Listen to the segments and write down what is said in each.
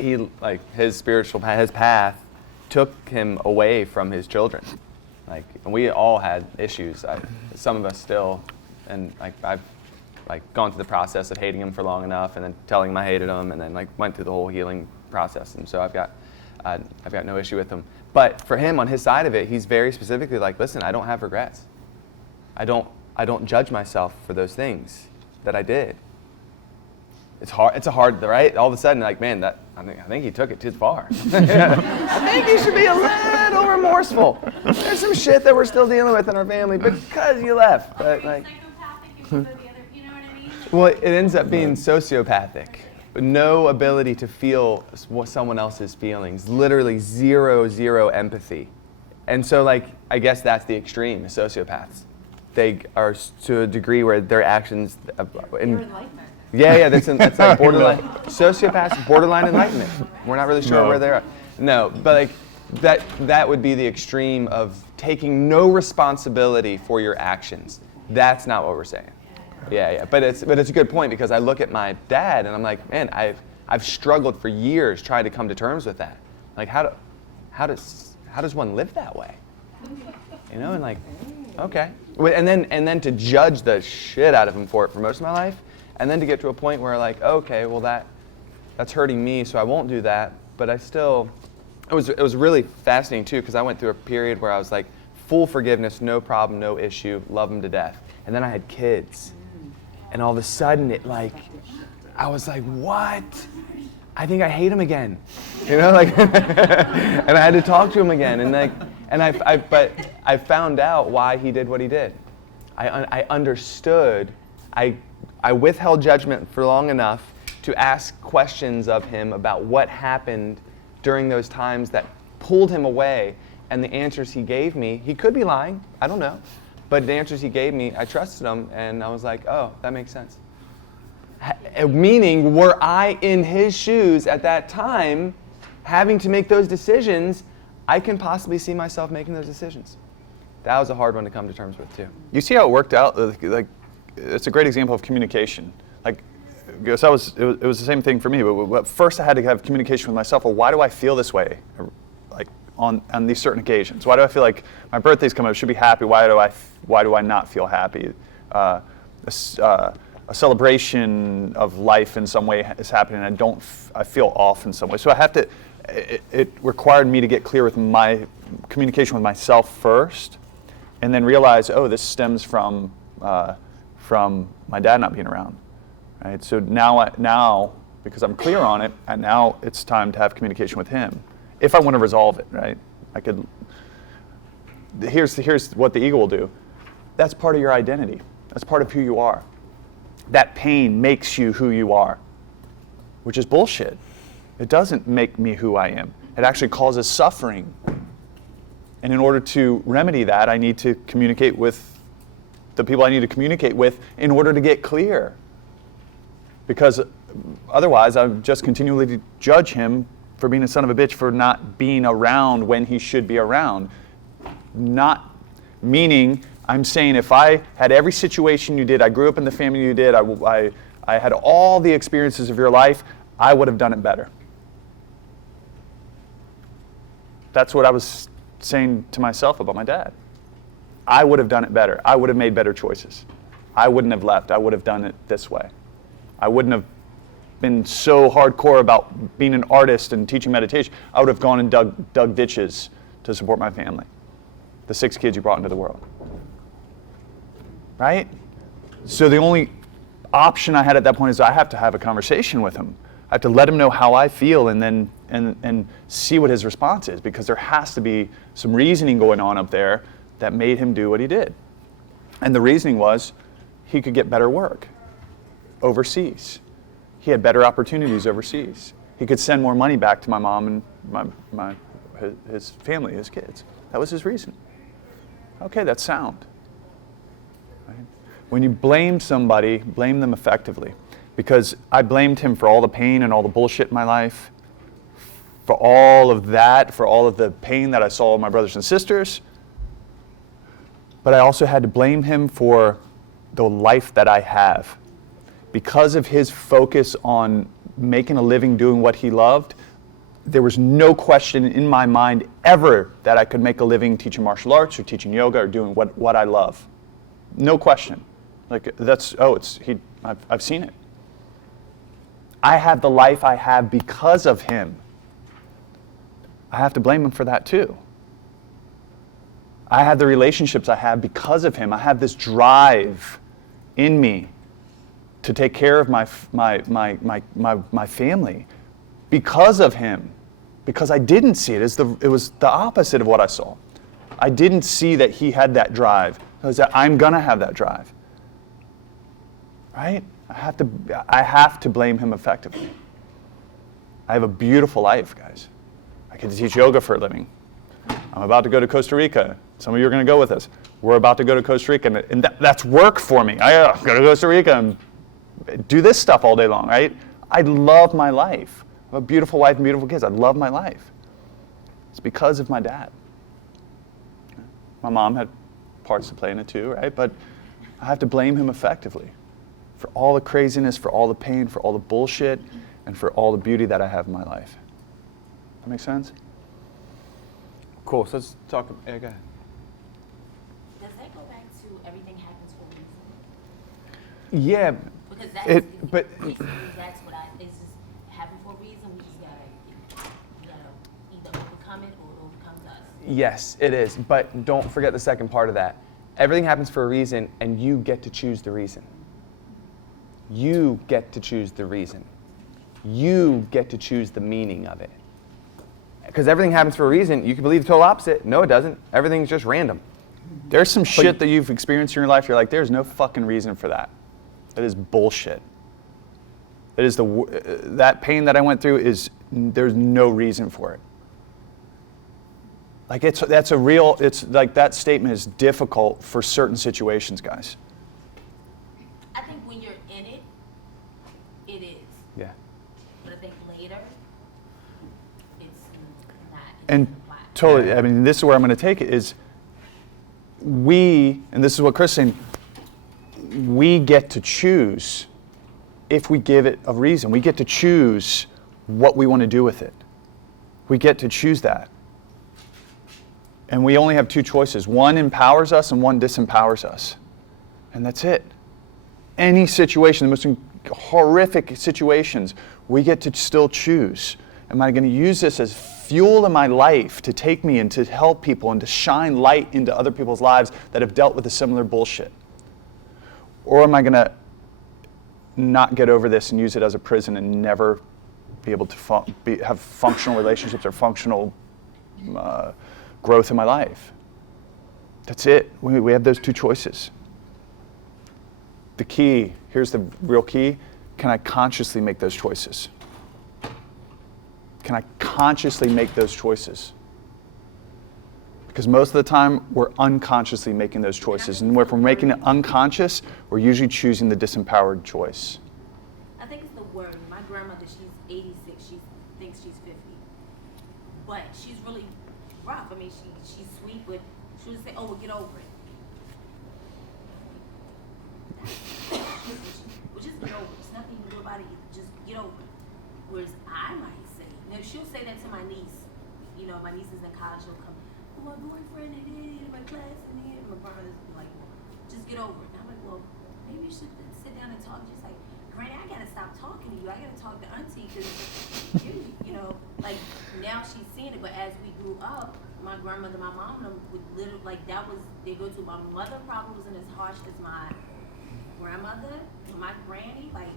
he like his path took him away from his children. Like, and we all had issues. Some of us still, and like I've like gone through the process of hating him for long enough, and then telling him I hated him, and then like went through the whole healing process. And so I've got no issue with him. But for him, on his side of it, he's very specifically like, listen, I don't have regrets. I don't judge myself for those things that I did. It's hard, right? All of a sudden, like, man, I think he took it too far. I think he should be a little remorseful. There's some shit that we're still dealing with in our family because you left. But like, psychopathic and the other, you know what I mean? well, it ends up being sociopathic. No ability to feel someone else's feelings. Literally zero empathy. And so, like, I guess that's the extreme, sociopaths. They are to a degree where their actions... That's like borderline. Sociopaths, borderline enlightenment. We're not really sure where they're at. No, but like that would be the extreme of taking no responsibility for your actions. That's not what we're saying. Yeah. But it's a good point, because I look at my dad and I'm like, man, I've struggled for years trying to come to terms with that. Like, how does one live that way? You know, and like, okay. And then to judge the shit out of him for it for most of my life. And then to get to a point where like, okay, well that's hurting me, so I won't do that. But it was really fascinating too, because I went through a period where I was like, full forgiveness, no problem, no issue, love them to death. And then I had kids. And all of a sudden I was like, what? I think I hate him again. You know, like, and I had to talk to him again. And but I found out why he did what he did. I understood. I withheld judgment for long enough to ask questions of him about what happened during those times that pulled him away, and the answers he gave me, he could be lying, I don't know, but the answers he gave me, I trusted him, and I was like, oh, that makes sense. Meaning, were I in his shoes at that time, having to make those decisions, I can possibly see myself making those decisions. That was a hard one to come to terms with, too. You see how it worked out? Like, it's a great example of communication. Like, because it was the same thing for me. But first, I had to have communication with myself. Well, why do I feel this way? Like on these certain occasions, why do I feel like my birthday's coming up? I should be happy. Why do I not feel happy? A celebration of life in some way is happening, and I feel off in some way. So I have to. It required me to get clear with my communication with myself first, and then realize, oh, this stems from my dad not being around, right? So now, because I'm clear on it, and now it's time to have communication with him. If I want to resolve it, right? Here's what the ego will do. That's part of your identity. That's part of who you are. That pain makes you who you are, which is bullshit. It doesn't make me who I am. It actually causes suffering. And in order to remedy that, I need to communicate with the people I need to communicate with in order to get clear. Because otherwise, I would just continually judge him for being a son of a bitch for not being around when he should be around. Not meaning, I'm saying if I had every situation you did, I grew up in the family you did, I had all the experiences of your life, I would have done it better. That's what I was saying to myself about my dad. I would have done it better. I would have made better choices. I wouldn't have left. I would have done it this way. I wouldn't have been so hardcore about being an artist and teaching meditation. I would have gone and dug ditches to support my family. The 6 kids you brought into the world. Right? So the only option I had at that point is I have to have a conversation with him. I have to let him know how I feel and then and see what his response is, because there has to be some reasoning going on up there that made him do what he did. And the reasoning was he could get better work overseas. He had better opportunities overseas. He could send more money back to my mom and his family, his kids. That was his reason. Okay, that's sound. Right? When you blame somebody, blame them effectively. Because I blamed him for all the pain and all the bullshit in my life, for all of that, for all of the pain that I saw in my brothers and sisters. But I also had to blame him for the life that I have. Because of his focus on making a living doing what he loved, there was no question in my mind ever that I could make a living teaching martial arts or teaching yoga or doing what I love. No question. Like I've seen it. I have the life I have because of him. I have to blame him for that too. I have the relationships I have because of him. I have this drive in me to take care of my family because of him. Because I didn't see it. It was the opposite of what I saw. I didn't see that he had that drive. I was that I'm gonna have that drive. Right? I have to blame him effectively. I have a beautiful life, guys. I get to teach yoga for a living. I'm about to go to Costa Rica. Some of you are going to go with us. We're about to go to Costa Rica, and that's work for me. I go to Costa Rica and do this stuff all day long, right? I love my life. I have a beautiful wife and beautiful kids. I love my life. It's because of my dad. My mom had parts to play in it too, right? But I have to blame him effectively for all the craziness, for all the pain, for all the bullshit, and for all the beauty that I have in my life. That make sense? Cool. So let's talk. Yeah, go ahead. Does that go back to everything happens for a reason? Yeah. Because that's basically that's what it's just happen for a reason. We just gotta either overcome it or it overcomes us. Yes, it is. But don't forget the second part of that. Everything happens for a reason, and you get to choose the reason. You get to choose the reason. You get to choose the meaning of it. Because everything happens for a reason. You can believe the total opposite. No, it doesn't. Everything's just random. There's some shit that you've experienced in your life. You're like, there's no fucking reason for that. That is bullshit. That is that pain that I went through there's no reason for it. Like it's like that statement is difficult for certain situations, guys. I think when you're in it, it is. Yeah. But I think later, it's not. And totally, I mean, this is where I'm going to take it is and this is what Chris is saying, we get to choose if we give it a reason. We get to choose what we want to do with it. We get to choose that. And we only have two choices. One empowers us and one disempowers us. And that's it. Any situation, the most horrific situations, we get to still choose. Am I going to use this as fuel in my life to take me and to help people and to shine light into other people's lives that have dealt with a similar bullshit? Or am I going to not get over this and use it as a prison and never be able to have functional relationships or functional growth in my life? That's it. We have those two choices. The key, here's the real key, can I consciously make those choices? Can I consciously make those choices? Because most of the time, we're unconsciously making those choices. And if we're making it unconscious, we're usually choosing the disempowered choice. I think it's the word. My grandmother, she's 86. She thinks she's 50. But she's really rough. I mean, she's sweet, but she would say, oh, well, get over it. Well, just get over it. There's nothing you can do about it. Just get over it. Whereas I might say, now she'll say that to my niece. You know, my niece is in college. She'll come, oh, my boyfriend, they did it in my class, and then my brother's like, just get over it. And I'm like, well, maybe you should sit down and talk. She's like, Granny, I gotta stop talking to you. I gotta talk to Auntie, because you know, like, now she's seeing it. But as we grew up, my grandmother, my mom, them would literally, like, that was, they go to, my mother probably wasn't as harsh as my grandmother, and my granny, like,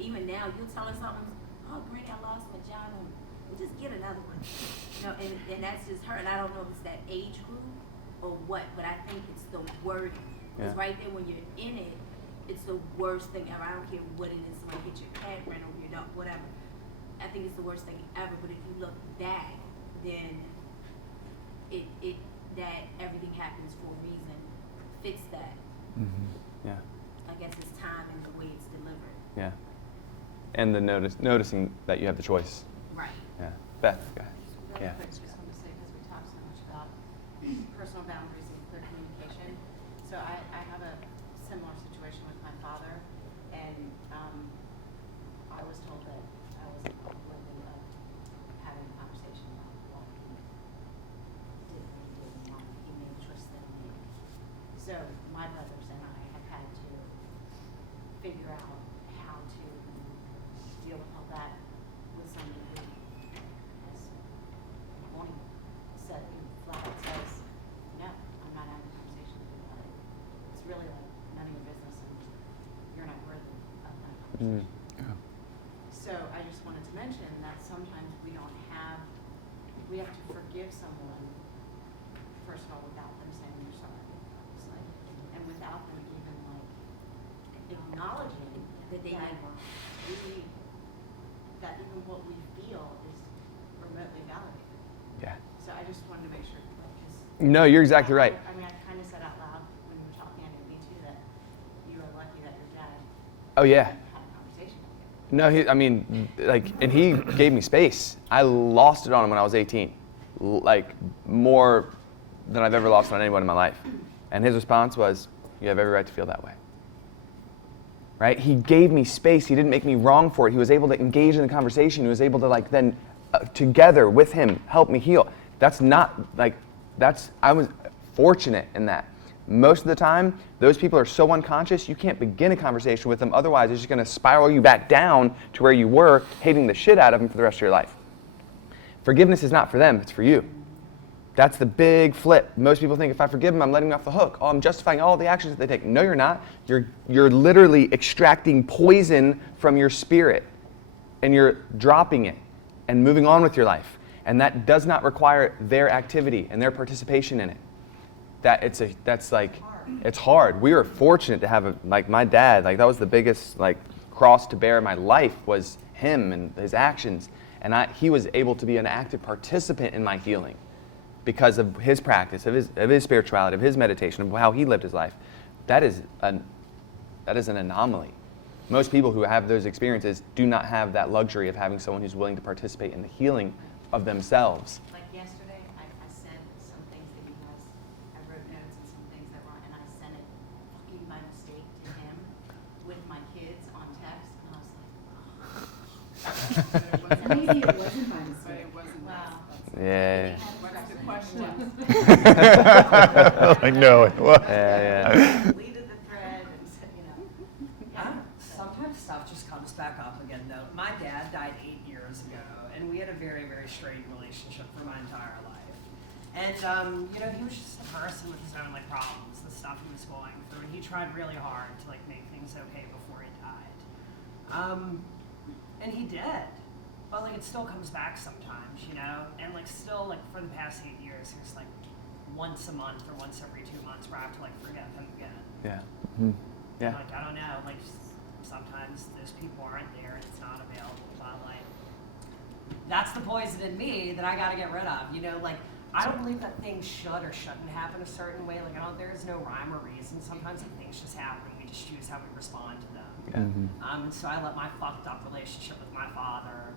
even now, you'll tell her something, oh, Granny, I lost my job, well, just get another one. You know, and that's just her, and I don't know if it's that age group or what, but I think it's the wording. Because right there, when you're in it, it's the worst thing ever. I don't care what it is, somebody hit your cat, ran over your dog, whatever. I think it's the worst thing ever, but if you look back, then it that everything happens for a reason fits that. Mm-hmm. Yeah. I guess it's time and the way it's delivered. Yeah. And the noticing that you have the choice. Right. Yeah. Beth, go ahead. Really Yeah. quick, just want to say, because we talked so much about personal boundaries and clear communication. So I have a similar situation with my father, and I was told that I wasn't worthy of having So my brothers and I have had to figure out how to deal with all that with someone who has won't even said flat out says, no, I'm not having a conversation with you about it. It's really like none of your business and you're not worthy of that conversation. So I just wanted to mention that sometimes we have to forgive someone, first of all, without them saying they're sorry, obviously, and without them even like acknowledging That they that need that even what we feel is remotely validated. Yeah. So I just wanted to make sure, like, 'cause No, you're exactly right. I mean, I kind of said out loud when you were talking, and me too, that you are lucky that your dad Oh yeah. had a conversation with you. No, and he gave me space. I lost it on him when I was 18, like more than I've ever lost on anyone in my life. And his response was, "You have every right to feel that way." Right? He gave me space. He didn't make me wrong for it. He was able to engage in the conversation. He was able to then together with him help me heal. I was fortunate in that. Most of the time, those people are so unconscious, you can't begin a conversation with them. Otherwise, it's just going to spiral you back down to where you were, hating the shit out of them for the rest of your life. Forgiveness is not for them, it's for you. That's the big flip. Most people think if I forgive them, I'm letting them off the hook. Oh, I'm justifying all the actions that they take. No, you're not. You're literally extracting poison from your spirit, and you're dropping it and moving on with your life. And that does not require their activity and their participation in it. It's hard. We were fortunate to have my dad, that was the biggest cross to bear in my life was him and his actions. And he was able to be an active participant in my healing because of his practice, of his spirituality, of his meditation, of how he lived his life. That is an anomaly. Most people who have those experiences do not have that luxury of having someone who's willing to participate in the healing of themselves. Like yesterday, I said some things that you guys, I wrote notes and some things that were, and I sent it fucking by mistake to him with my kids on text, and I was like, Maybe it wasn't by mistake. But it wasn't. wow. Yeah. What's the question? No, it was. Yeah. Deleted the thread and said, Sometimes stuff just comes back up again, though. My dad died 8 years ago, and we had a very, very strained relationship for my entire life. And, he was just a person with his own, problems, the stuff he was going through, and he tried really hard to, make things okay before he died. And he did. But, it still comes back sometimes, And, still, for the past 8 years, he was, once a month or once every 2 months where I have to, forgive him again. Yeah. Mm-hmm. Yeah. I don't know, sometimes those people aren't there and it's not available, but that's the poison in me that I gotta get rid of, I don't believe that things should or shouldn't happen a certain way, there's no rhyme or reason, sometimes things just happen, we just choose how we respond to them. Yeah. Mm-hmm. And so I let my fucked up relationship with my father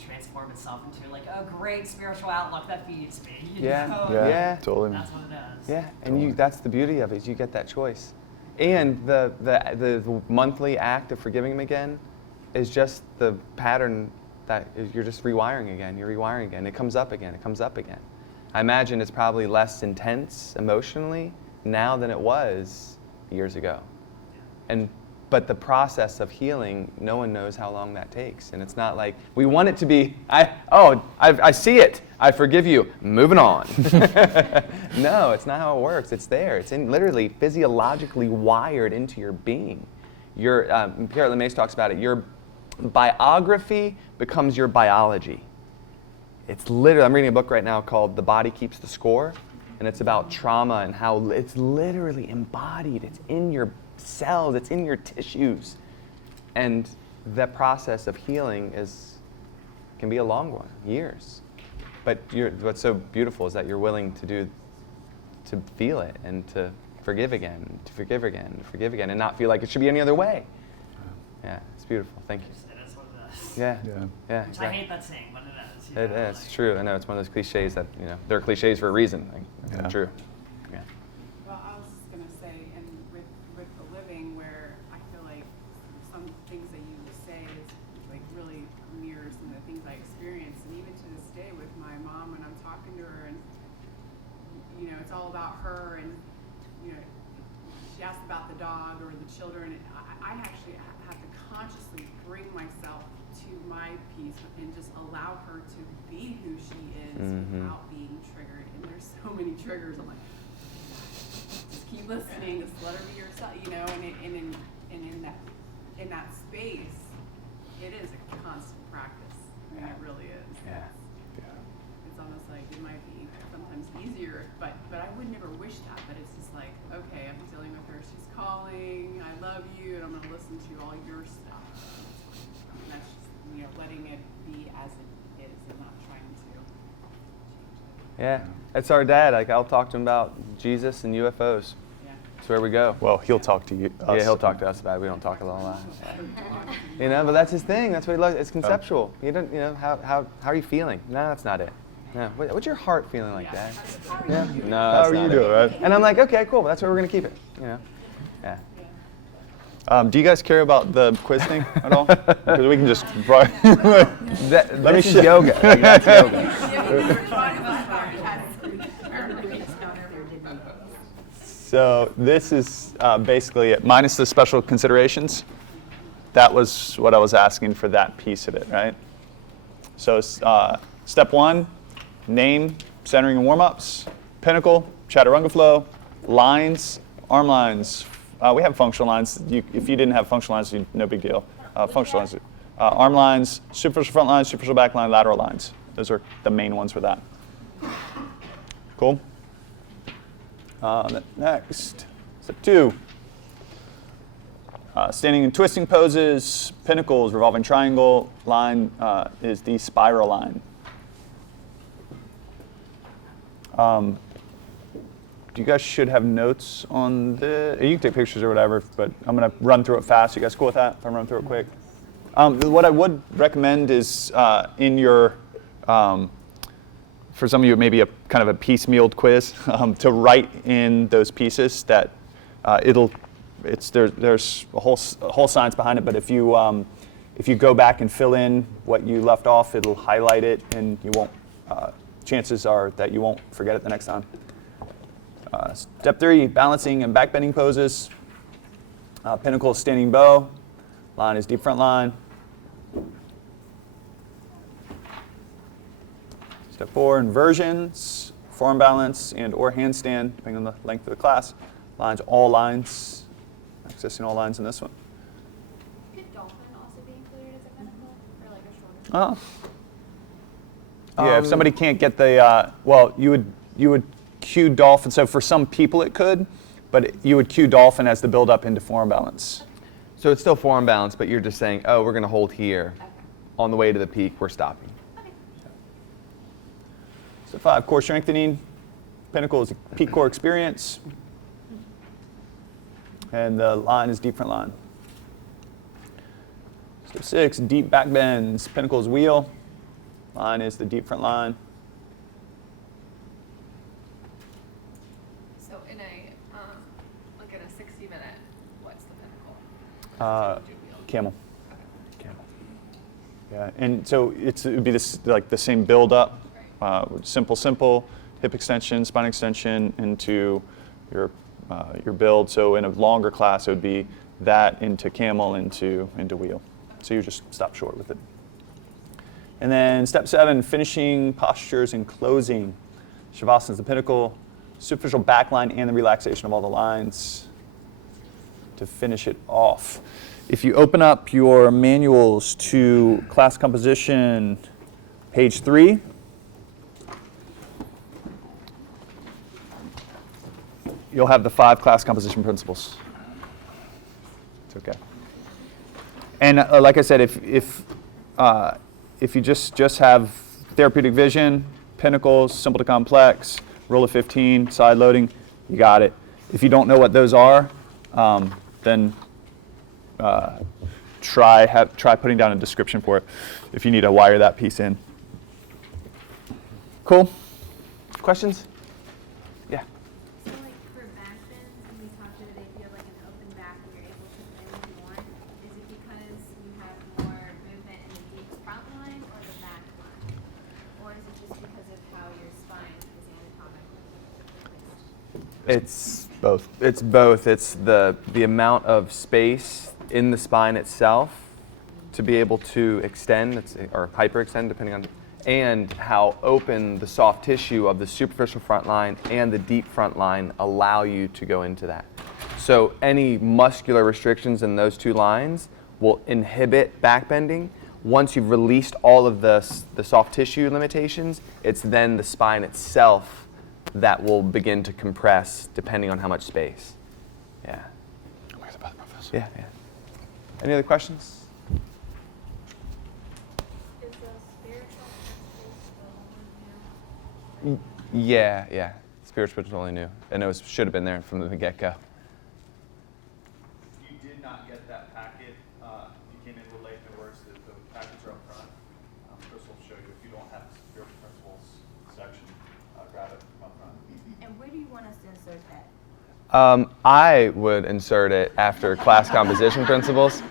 transform itself into a great spiritual outlook that feeds me, Yeah. know? Yeah. Totally. That's what it is. Yeah, and that's the beauty of it, is you get that choice. And the monthly act of forgiving him again is just the pattern that you're just rewiring again. You're rewiring again. It comes up again. It comes up again. I imagine it's probably less intense emotionally now than it was years ago. But the process of healing, no one knows how long that takes. And it's not like we want it to be, I see it. I forgive you. Moving on. No, it's not how it works. It's there. It's literally physiologically wired into your being. Pierre Lemay talks about it. Your biography becomes your biology. It's literally, I'm reading a book right now called The Body Keeps the Score. And it's about trauma and how it's literally embodied. It's in your cells, it's in your tissues. And that process of healing can be a long one, years. But what's so beautiful is that you're willing to feel it and to forgive again, to forgive again, to forgive again, and not feel like it should be any other way. Yeah, it's beautiful. Thank you. It is what it is. Yeah. Which Exactly. I hate that saying, but it is. It is. It's true. I know it's one of those cliches that, they're cliches for a reason. Yeah. True. Yeah. Well, I was just gonna say, and with the living, where I feel like some things that you say is really mirrors some of the things I experienced, and even to this day with my mom when I'm talking to her, and it's all about her, and she asked about the dog or the children. I actually have to consciously bring myself to my piece and just allow her to be who she is without being triggered. And there's so many triggers. I'm like, just keep listening. Just let her be herself, you know. And in that space, it is a constant practice. I mean, it really is. Yeah. It's almost like it might be sometimes easier, but I would never wish that. But it's just like, okay, I'm dealing with her. She's calling. I love you, and I'm going to listen to all your stuff. And that's just, you know, letting it be as it is and not trying to change it. Yeah. It's our dad. Like, I'll talk to him about Jesus and UFOs. Yeah. That's where we go. Well, he'll talk to you. Us. Yeah, he'll talk to us about it. We don't talk a lot. You know, but that's his thing. That's what he loves. It's conceptual. You don't, you know, how are you feeling? No, that's not it. No. What's your heart feeling like, Dad? Yeah. No, How are you doing, right? And I'm like, okay, cool. That's where we're gonna keep it. You know. Yeah. Do you guys care about the quiz thing at all? Because we can just. This is yoga. Like, that's yoga. So this is basically it, minus the special considerations. That was what I was asking for that piece of it, right? So step 1, name, centering and warm-ups, pinnacle, chaturanga flow, lines, arm lines. We have functional lines. If you didn't have functional lines, no big deal. Functional lines, arm lines, superficial front lines, superficial back line, lateral lines. Those are the main ones for that. Cool? Next, step 2. Standing and twisting poses, pinnacles, revolving triangle, line is the spiral line. You guys should have notes on the, you can take pictures or whatever, but I'm going to run through it fast. You guys cool with that if I run through it quick? What I would recommend is in your, for some of you, maybe a kind of a piecemealed quiz, to write in those pieces that there's a whole science behind it, but if you go back and fill in what you left off, it'll highlight it, and you won't. Chances are that you won't forget it the next time. Step 3: balancing and back bending poses. Pinnacle, standing bow. Line is deep front line. Step 4: inversions, forearm balance, and or handstand, depending on the length of the class. Lines, all lines. Accessing all lines in this one. Could dolphin also be included as a pinnacle for like a shoulder? Yeah, if somebody can't get the, well, you would cue dolphin. So for some people it could, but you would cue dolphin as the build up into forearm balance. So it's still forearm balance, but you're just saying, oh, we're gonna hold here. Okay. On the way to the peak, we're stopping. Okay. Step 5: core strengthening. Pinnacle is a peak core experience. And the line is deep front line. Step 6: deep back bends. Pinnacle is wheel. Line is the deep front line. So in a, like in a 60-minute, what's the pinnacle? Camel. Yeah, and so it would be this like the same build up, simple, hip extension, spine extension into your build. So in a longer class, it would be that into camel into wheel. So you just stop short with it. And then step 7: finishing postures and closing. Shavasana is the pinnacle, superficial back line, and the relaxation of all the lines to finish it off. If you open up your manuals to class composition, page 3, you'll have the 5 class composition principles. It's okay. And like I said, if you just have therapeutic vision, pinnacles, simple to complex, rule of 15, side loading, you got it. If you don't know what those are, then try putting down a description for it if you need to wire that piece in. Cool? Questions? Yeah. So like for back bends, when we talked about it, if you have like an open back and you're able to bend more, is it because you have more movement in the deep front line or the back line? Or is it just because of how your spine is anatomically placed? It's Both. It's both. It's the amount of space in the spine itself to be able to extend or hyperextend, depending on, and how open the soft tissue of the superficial front line and the deep front line allow you to go into that. So any muscular restrictions in those two lines will inhibit backbending. Once you've released all of the soft tissue limitations, it's then the spine itself that will begin to compress depending on how much space. Yeah. Yeah, yeah. Any other questions? Is the spiritual principles still new? Yeah, yeah. Spiritual is only new. And it should have been there from the get-go. If you did not get that packet, you came in a little late, no worries, the packets are up front. Chris will show you. If you don't have the spiritual principles section, grab it up front. And where do you want us to insert that? I would insert it after class composition principles.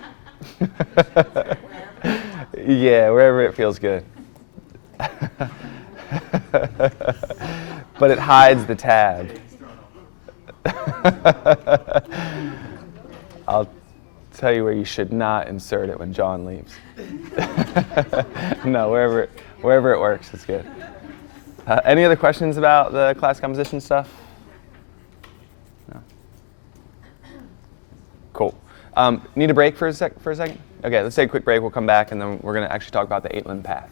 Yeah, wherever it feels good. But it hides the tab. I'll tell you where you should not insert it when John leaves. No, wherever it works, it's good. Any other questions about the class composition stuff? No. Cool. Need a break for a second? Okay, let's take a quick break. We'll come back, and then we're going to actually talk about the 8-limb path.